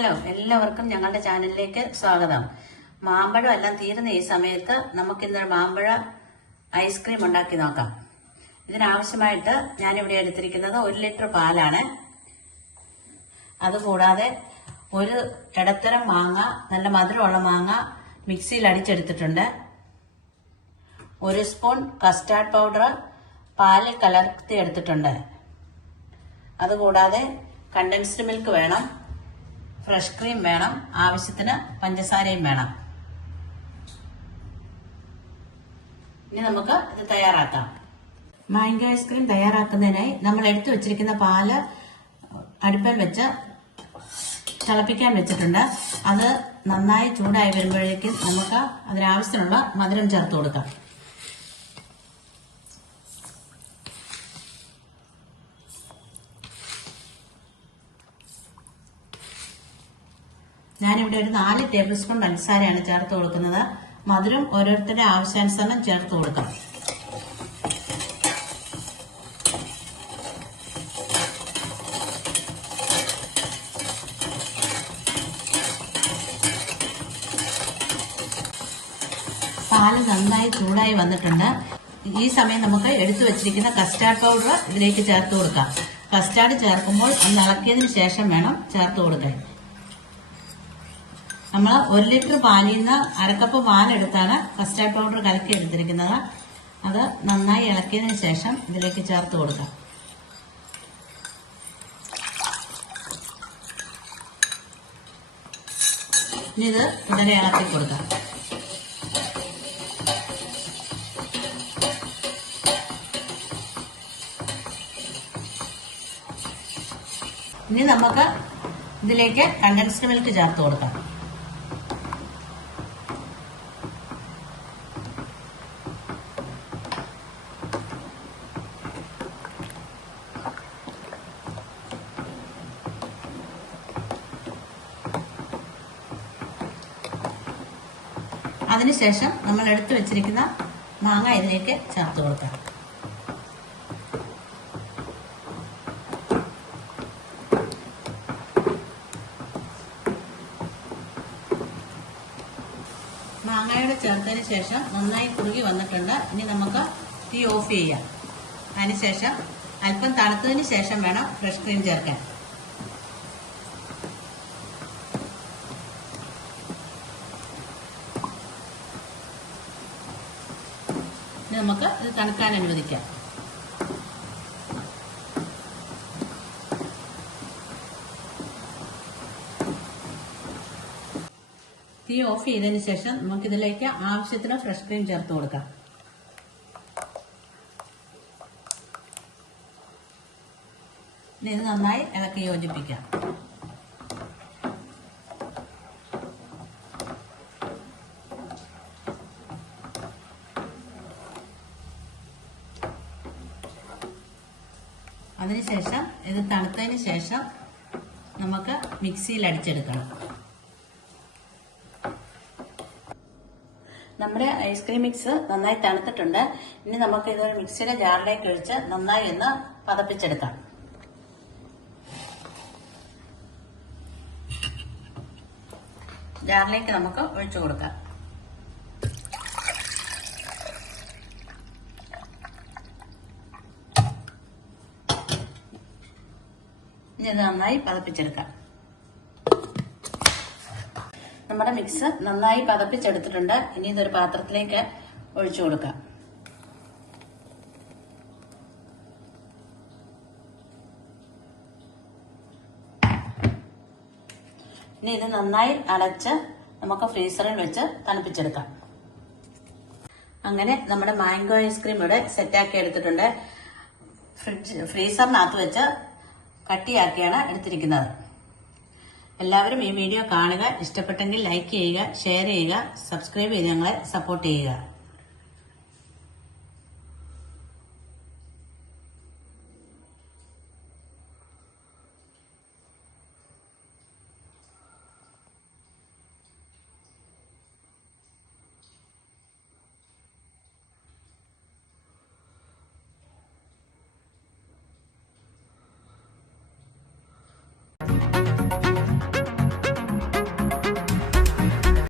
Hello എല്ലാവർക്കും ഞങ്ങളുടെ ചാനലിലേക്ക് സ്വാഗതം. മാമ്പഴം എല്ലാം തീരുന്ന ഈ സമയത്ത് നമുക്കിന്ന് മാമ്പഴ ഐസ്ക്രീം ഉണ്ടാക്കി നോക്കാം. ഇതിനാവശ്യമായിട്ട് ഞാനിവിടെ എടുത്തിരിക്കുന്നത് ഒരു ലിറ്റർ പാലാണ്. അതുകൂടാതെ ഒരു ഇടത്തരം മാങ്ങ നല്ല മധുരമുള്ള മാങ്ങ മിക്സിയിൽ അടിച്ചെടുത്തിട്ടുണ്ട്. ഒരു സ്പൂൺ കസ്റ്റാർഡ് പൗഡർ പാലിൽ കലർത്തി എടുത്തിട്ടുണ്ട് അതുകൂടാതെ കണ്ടൻസ്ഡ് മിൽക്ക് വേണം. ഫ്രഷ് ക്രീം വേണം ആവശ്യത്തിന് പഞ്ചസാരയും വേണം. ഇനി നമുക്ക് ഇത് തയ്യാറാക്കാം. മാംഗോ ഐസ്ക്രീം തയ്യാറാക്കുന്നതിനായി നമ്മൾ എടുത്തു വെച്ചിരിക്കുന്ന പാൽ അടുപ്പിൽ വെച്ച് തിളപ്പിക്കാൻ വെച്ചിട്ടുണ്ട്. അത് നന്നായി ചൂടായി വരുമ്പോഴേക്കും നമുക്ക് അതിനാവശ്യത്തിനുള്ള മധുരം ചേർത്ത് കൊടുക്കാം. ഞാനിവിടെ ഒരു നാല് ടേബിൾ സ്പൂൺ പഞ്ചസാരയാണ് ചേർത്ത് കൊടുക്കുന്നത്. മധുരം ഓരോരുത്തരുടെ ആവശ്യാനുസരണം ചേർത്ത് കൊടുക്കാം. പാൽ നന്നായി ചൂടായി വന്നിട്ടുണ്ട്. ഈ സമയം നമുക്ക് എടുത്തു വെച്ചിരിക്കുന്ന കസ്റ്റാർഡ് പൗഡർ ഇതിലേക്ക് ചേർത്ത് കൊടുക്കാം. കസ്റ്റാർഡ് ചേർക്കുമ്പോൾ ഒന്ന് ഇളക്കിയതിന് ശേഷം വേണം ചേർത്ത് കൊടുക്കാൻ. നമ്മൾ ഒരു ലിറ്റർ പാലിൽ നിന്ന് അരക്കപ്പ് പാലെടുത്താണ് കസ്റ്റാർഡ് പൗഡർ കലക്കി എടുത്തിരിക്കുന്നത്. അത് നന്നായി ഇളക്കിയതിന് ശേഷം ഇതിലേക്ക് ചേർത്ത് കൊടുക്കാം. ഇനി ഇത് ഇടരെ ഇളക്കി കൊടുക്കാം. ഇനി നമുക്ക് ഇതിലേക്ക് കണ്ടൻസ്ഡ് മിൽക്ക് ചേർത്ത് കൊടുക്കാം. അതിനുശേഷം നമ്മൾ എടുത്തു വെച്ചിരിക്കുന്ന മാങ്ങ ഇതിലേക്ക് ചേർത്ത് കൊടുക്കാം. മാങ്ങയുടെ ചേർത്തതിന് ശേഷം നന്നായി കുറുകി വന്നിട്ടുണ്ട്. ഇനി നമുക്ക് തീ ഓഫ് ചെയ്യാം. അതിനുശേഷം അല്പം തണുത്തതിന് ശേഷം വേണം ഫ്രഷ് ക്രീം ചേർക്കാൻ. നമുക്ക് ഇത് തണുക്കാൻ അനുവദിക്കാം. തീ ഓഫ് ചെയ്തതിന് ശേഷം നമുക്ക് ഇതിലേക്ക് ആവശ്യത്തിന് ഫ്രഷ് ക്രീം ചേർത്ത് കൊടുക്കാം. ഇത് നന്നായി ഇളക്കി യോജിപ്പിക്കാം. അതിനുശേഷം ഇത് തണുത്തതിന് ശേഷം നമുക്ക് മിക്സിയിൽ അടിച്ചെടുക്കണം. നമ്മുടെ ഐസ്ക്രീം മിക്സ് നന്നായി തണുത്തിട്ടുണ്ട്. ഇനി നമുക്ക് ഇതൊരു മിക്സിയുടെ ജാറിലേക്ക് ഒഴിച്ച് നന്നായി ഒന്ന് പതപ്പിച്ചെടുക്കാം. ജാറിലേക്ക് നമുക്ക് ഒഴിച്ചു കൊടുക്കാം. ഇനി നന്നായി പതപ്പിച്ചെടുക്കാം. നമ്മുടെ മിക്സ് നന്നായി പതപ്പിച്ചെടുത്തിട്ടുണ്ട്. ഇനി ഇതൊരു പാത്രത്തിലേക്ക് ഒഴിച്ചു കൊടുക്കാം. ഇനി ഇത് നന്നായി അടച്ച് നമുക്ക് ഫ്രീസറിൽ വെച്ച് തണുപ്പിച്ചെടുക്കാം. അങ്ങനെ നമ്മുടെ മാംഗോ ഐസ്ക്രീം ഇവിടെ സെറ്റാക്കി എടുത്തിട്ടുണ്ട്. ഫ്രിഡ്ജ് ഫ്രീസറിനകത്ത് വെച്ച് കട്ടിയാക്കിയാണ് എടുത്തിരിക്കുന്നത്. എല്ലാവരും ഈ വീഡിയോ കാണുക ഇഷ്ടപ്പെട്ടെങ്കിൽ ലൈക്ക് ചെയ്യുക ഷെയർ ചെയ്യുക സബ്സ്ക്രൈബ് ചെയ്ത് ഞങ്ങളെ സപ്പോർട്ട് ചെയ്യുക.